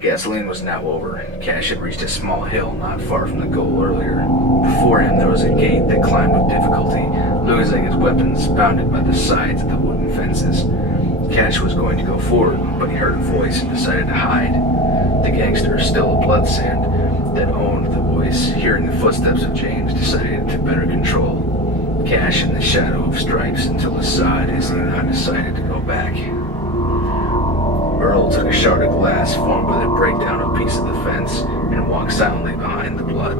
Gasoline was now over. Cash had reached a small hill not far from the goal earlier. Before him there was a gate that climbed with difficulty, losing his weapons bounded by the sides of the wooden fences. Cash was going to go forward, but he heard a voice and decided to hide. The gangster, still a bloodsand that owned the voice, hearing the footsteps of James, decided to better control Cash in the shadow of Stripes until Assad as he not decided to go back. Earl took a shard of glass formed by the breakdown of a piece of the fence and walked silently behind the blood.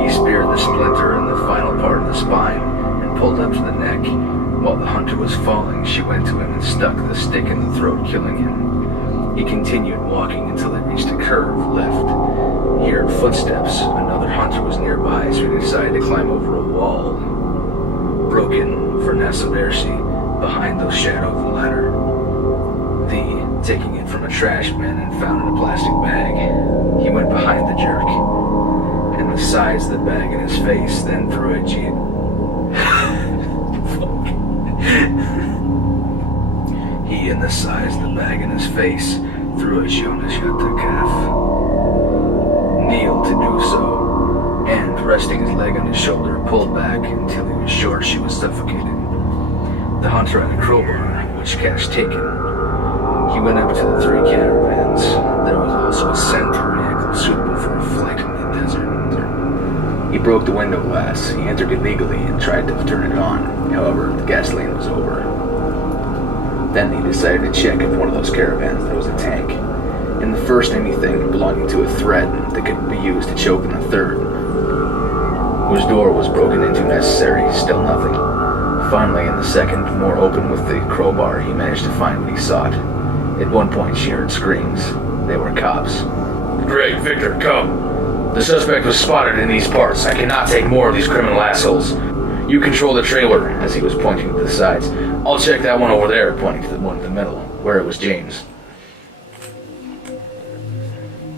He speared the splinter in the final part of the spine and pulled up to the neck. While the hunter was falling, she went to him and stuck the stick in the throat, killing him. He continued walking until they reached a curve left. He heard footsteps. Another hunter was nearby, so he decided to climb over a wall, broken for nascodersi, behind those shadow of the ladder. Taking it from a trash bin and found in a plastic bag. He went behind the jerk and sized the bag in his face, then threw a He and the sized the bag in his face, threw a Jonas at the calf. Kneeled to do so, and resting his leg on his shoulder, pulled back until he was sure she was suffocated. The hunter had a crowbar, which Cash taken. He went up to the 3 caravans. There was also a center vehicle suitable for a flight in the desert. He broke the window glass. He entered illegally and tried to turn it on. However, the gasoline was over. Then he decided to check if one of those caravans there was a tank. In the first, anything belonging to a thread that could be used to choke in the third, whose door was broken into necessary, still nothing. Finally, in the second, more open with the crowbar, he managed to find what he sought. At one point, she heard screams. They were cops. Greg, Victor, come. The suspect was spotted in these parts. I cannot take more of these criminal assholes. You control the trailer, as he was pointing to the sides. I'll check that one over there, pointing to the one in the middle, where it was James.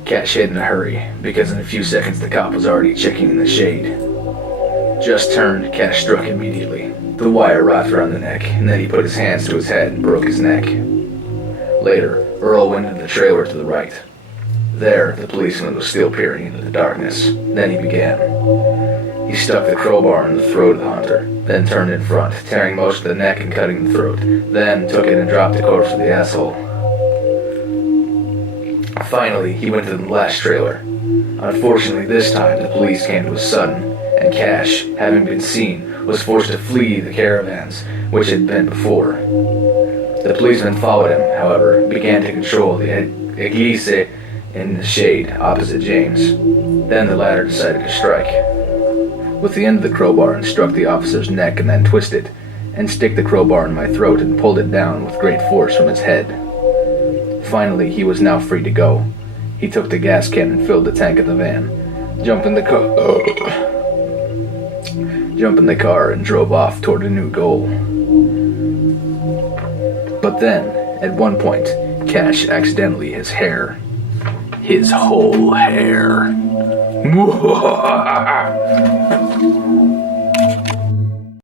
Cash hid in a hurry, because in a few seconds the cop was already checking in the shade. Just turned, Cash struck immediately. The wire wrapped around the neck, and then he put his hands to his head and broke his neck. Later, Earl went into the trailer to the right. There, the policeman was still peering into the darkness. Then he began. He stuck the crowbar in the throat of the hunter, then turned in front, tearing most of the neck and cutting the throat, then took it and dropped the corpse of the asshole. Finally, he went to the last trailer. Unfortunately, this time the police came to a sudden, and Cash, having been seen, was forced to flee the caravans, which had been before. The policeman followed him, however, and began to control the Eglise in the shade opposite James. Then the latter decided to strike. With the end of the crowbar, and struck the officer's neck and then twisted, and stick the crowbar in my throat and pulled it down with great force from his head. Finally, he was now free to go. He took the gas can and filled the tank of the van, jumped in the car and drove off toward a new goal. But then, at one point, Cash accidentally his whole hair.